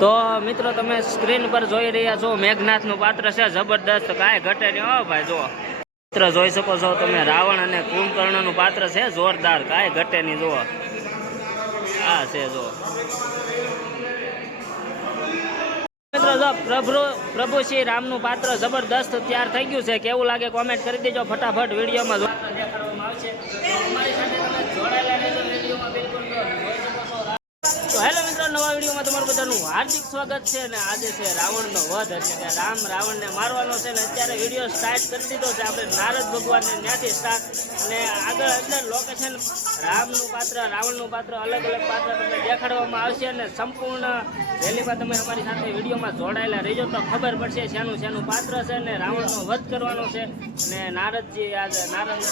તો મિત્રો તમે સ્ક્રીન પર જોઈ રહ્યા છો મેઘનાથનું પાત્ર છે જબરદસ્ત, કાંઈ ઘટે નહીં હો ભાઈ. જો મિત્ર જોઈ શકો છો તમે, રાવણ અને કુંભકર્ણનું પાત્ર છે જોરદાર, કાંઈ ઘટે નહીં. જુઓ આ છે જો મિત્રો, જો પ્રભુ શ્રી રામનું પાત્ર જબરદસ્ત તૈયાર થઈ ગયું છે. કેવું લાગે કોમેન્ટ કરી દેજો ફટાફટ. વિડીયોમાં દેખાડવામાં આવશે. અમારી સાથે તમે જોડાયેલા રહેજો વિડીયોમાં બિલકુલ. તો હેલો મિત્રો, નવા વિડીયોમાં તમારું બધાનું હાર્દિક સ્વાગત છે. અને આજે છે રાવણનો વધ, એટલે કે રામ રાવણને મારવાનો છે. ને અત્યારે વિડીયો સ્ટાર્ટ કરી દીધો છે આપણે નારદ ભગવાનને ત્યાંથી સ્ટાર્ટ. અને આગળ અંદર લોકેશન રામનું પાત્ર, રાવણનું પાત્ર, અલગ અલગ પાત્ર તમને દેખાડવામાં આવશે. અને સંપૂર્ણ રેલીમાં તમે અમારી સાથે વિડીયોમાં જોડાયેલા રહેજો તો ખબર પડશે શેનું પાત્ર છે. અને રાવણનો વધ કરવાનો છે. અને નારદજી આજે નારાયણ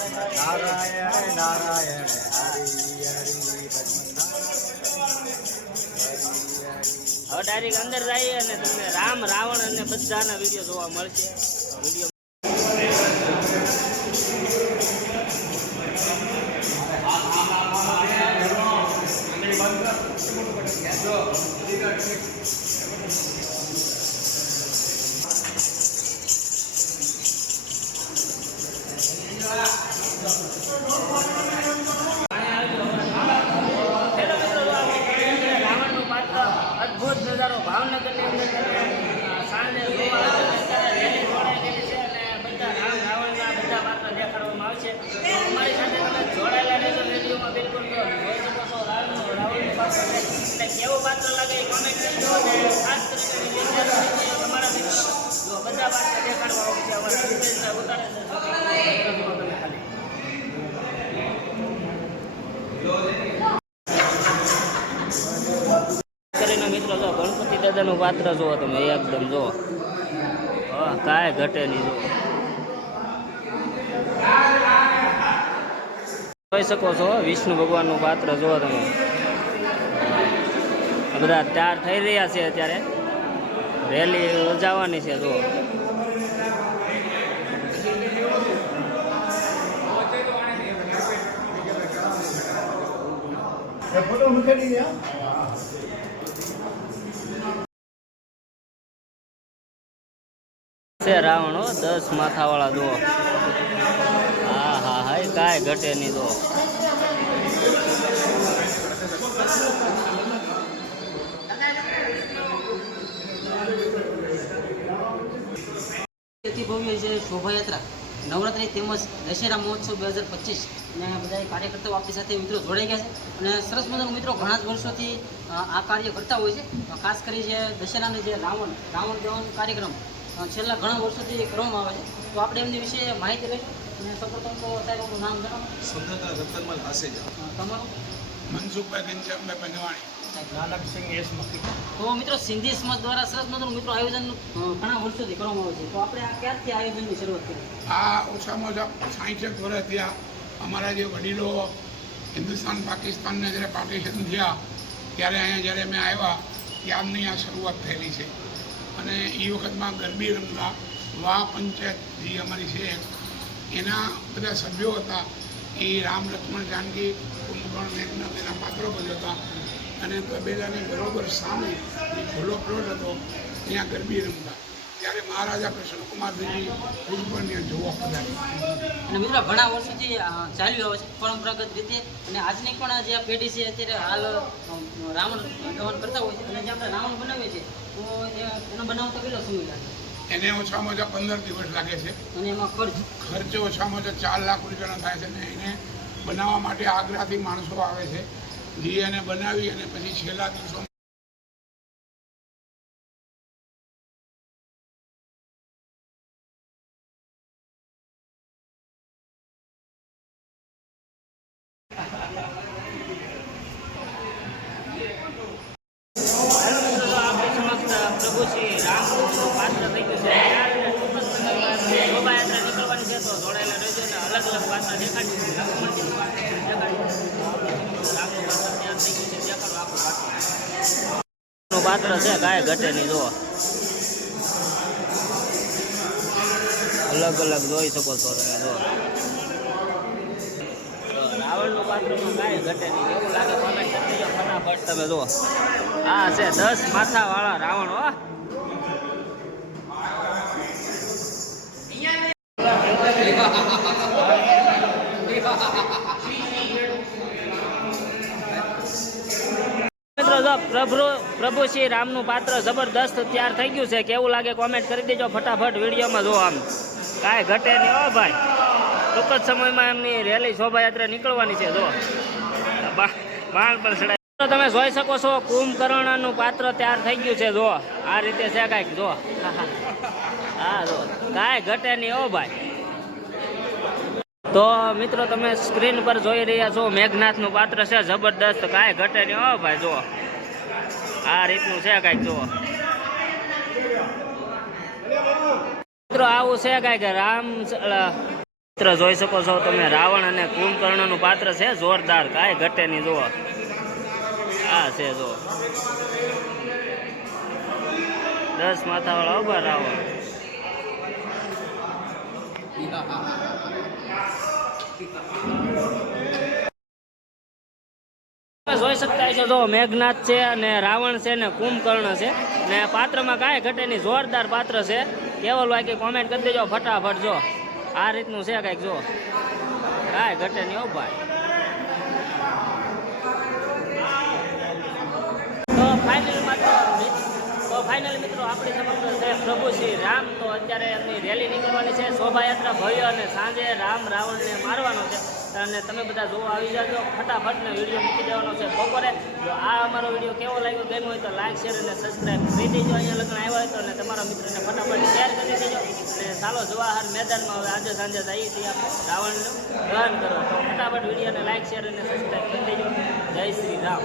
હવે ડાયરેક્ટ અંદર જઈએ અને તમને રામ રાવણ અને બધાના વિડીયો જોવા મળશે. વિડીયો અદભુત નજારો ભાવનગરની અંદર સાંજે જોવા રેલી જોડાઈ ગયેલી છે. અને બધા રામ રાવણના બધા પાત્ર દેખાડવામાં આવશે. અમારી સાથે તમે જોડાયેલા રહેજો રેડિયોમાં બિલકુલ. તો જોઈ શકો છો રાવણનું પાત્ર છે. એટલે કેવું પાત્ર લાગે એ કોમેન્ટ કરજો. અને ખાસ કરીને તમારા મિત્રો જો બધા પાત્ર દેખાડવા આવશે. અમારા વિદેશના ઉતારે કરીને મિત્રો જો ગણપતિ દાદાનું પાત્ર જુઓ તમે, એકદમ જુઓ, હા કાંઈ ઘટે નહીં. જુઓ જોઈ શકો છો વિષ્ણુ ભગવાનનું પાત્ર જુઓ તમે. બધા તૈયાર થઈ રહ્યા છે, અત્યારે રેલી યોજાવાની છે. જુઓ ફોટો મૂકેલી છે રાવણ 10 માથાવાળા. જુઓ હા હા હા, કાંઈ ઘટે નહીં. જુઓ ભવ્ય છે શોભાયાત્રા, નવરાત્રી તેમજ દશેરા મહોત્સવ 2025 અને બધા કાર્યકર્તાઓ આપણી સાથે મિત્રો જોડાઈ ગયા છે. અને સરસ મજાનું મિત્રો ઘણા જ વર્ષોથી આ કાર્ય કરતા હોય છે. ખાસ કરી જે દશેરાની જે રાવણ દહન કાર્યક્રમ છેલ્લા ઘણા વર્ષોથી કરવામાં આવે છે. તો આપણે એમની વિશે માહિતી લઈશું. અને સૌપ્રથમ તો સાહેબનું નામ જણાવો. સ્વતંત્ર રતનમલ હાસેજા. તમારું? મનસુખભાઈ ઘનશ્યામભાઈ પંજવાણી. નાનકસિંહ એસ મકી. તો મિત્રો સિંધી સમાજ દ્વારા સરસ મજાનું મિત્રો આયોજન ઘણા વર્ષોથી કરવામાં આવે છે. તો આપણે આ ક્યારથી આયોજનની શરૂઆત કરી? આ ઓછામાં ઓછા 60 વર્ષ થયા. અમારા જે વડીલો હિન્દુસ્તાન પાકિસ્તાનને જ્યારે પાર્ટીશન થયા ત્યારે અહીંયા જ્યારે અમે આવ્યા ત્યારની આ શરૂઆત થયેલી છે. અને એ વખતમાં ગરબી રમતા વાહ પંચાયત જે અમારી છે એના બધા સભ્યો હતા. એ રામ લક્ષ્મણ જાનકી કુંભકર્ણ મેઘનાથ એના પાત્રો ભજવતા. અને તબેલાની બરોબર સામે એ ખુલ્લો પ્લોટ હતો, ત્યાં ગરબી રમતા. ત્યારે મહારાજા કૃષ્ણકુમારજી ખુદ પણ ત્યાં જોવા પધાર્યા. અને મિત્રો ઘણા વર્ષોથી ચાલ્યું આવે છે પરંપરાગત રીતે. અને આજની પણ જે પેઢી છે અત્યારે હાલ રાવણ દહન કરતા હોય છે. અને જે આપણે રાવણ બનાવીએ છીએ તો એનો બનાવતો કેટલો સમય લાગે? એને ઓછામાં ઓછા 15 દિવસ લાગે છે. અને એમાં ખર્ચ ઓછામાં ઓછા 4 લાખ રૂપિયાનો થાય છે. અને એને બનાવવા માટે આગ્રાથી માણસો આવે છે, જે એને બનાવી અને પછી છેલ્લા દિવસો પ્રભુ શ્રી રામનું પાત્ર થઈ ગયું છે. શોભાયાત્રા નીકળવાની છે તો જોડાયેલા રહેજો. ને અલગ અલગ પાત્ર દેખાડીશું. લક્ષ્મણજીનું પાત્ર દેખાડીશું. રામનું પાત્ર તૈયાર થઈ ગયું છે, દેખાડો આખું પાત્ર છે, કાંઈ ઘટે નહીં. જુઓ અલગ અલગ જોઈ શકો છો તમે. જુઓ પાત્રમાં કાંઈ ઘટે નહીં. એવું લાગે કોમેન્ટ કરી દેજો ફટાફટ. તમે જુઓ આ છે 10 માથાવાળા રાવણ. હો મિત્રો જો પ્રભુ શ્રી રામનું પાત્ર જબરદસ્ત તૈયાર થઈ ગયું છે. કેવું લાગે કોમેન્ટ કરી દેજો ફટાફટ વિડીયોમાં. જો આમ કાંઈ ઘટે નહીં. હો ભાઈ, ટૂંક જ સમયમાં એમની રેલી શોભાયાત્રા નીકળવાની છે. જો બાણ પર ચડાય. તમે જોઈ શકો છો કુંભકર્ણનું પાત્ર તૈયાર થઈ ગયું છે. જો આ રીતે છે કાંઈક. જો હા જો કાંઈ ઘટે નહીં. હો ભાઈ, તો મિત્રો તમે સ્ક્રીન પર જોઈ રહ્યા છો મેઘનાથનું પાત્ર છે જબરદસ્ત. કાંઈ ઘટે નહીં. હો ભાઈ, જો આ રીતનું છે કાંઈક. જુઓ મિત્રો આવું છે કાંઈક રામ. મિત્રો જોઈ શકો છો તમે રાવણ અને કુંભકર્ણનું પાત્ર છે જોરદાર. કાંઈ ઘટે નહીં. જુઓ આ છે. જો 10 માથાવાળા ઉભા રાવણ. જોઈ શકતા છો જો મેઘનાથ છે અને રાવણ છે ને કુંભકર્ણ છે ને પાત્રમાં કાંઈ ઘટે નહીં. જોરદાર પાત્ર છે. કેવલ વાગે કોમેન્ટ કરી દેજો ફટાફટ. જો આ રીતનું છે કાંઈક. જો કાંઈ ઘટે નહીં. હો ભાઈ, તો ફાઇનલી મિત્રો આપણી સમક્ષ છે પ્રભુ શ્રી રામ. તો અત્યારે એમની રેલી નીકળવાની છે શોભાયાત્રા ભવ્ય, અને સાંજે રામ રાવણને મારવાનો છે. અને તમે બધા જોવા આવી જાજો ફટાફટ ને વિડીયો મૂકી દેવાનો છે બપોરે. જો આ અમારો વિડીયો કેવો લાગ્યો ગમ્યો હોય તો લાઈક શેર અને સબસ્ક્રાઈબ કરી દેજો. અહીંયા લગ્ન આવ્યા હોય તો અને તમારા મિત્રોને ફટાફટ શેર કરી દેજો. અને ચાલો જવાહર મેદાનમાં હવે આજે સાંજે જઈએ ત્યાં રાવણનું દહન કરો. તો ફટાફટ વિડીયોને લાઈક શેર અને સબસ્ક્રાઈબ કરી દેજો. જય શ્રી રામ.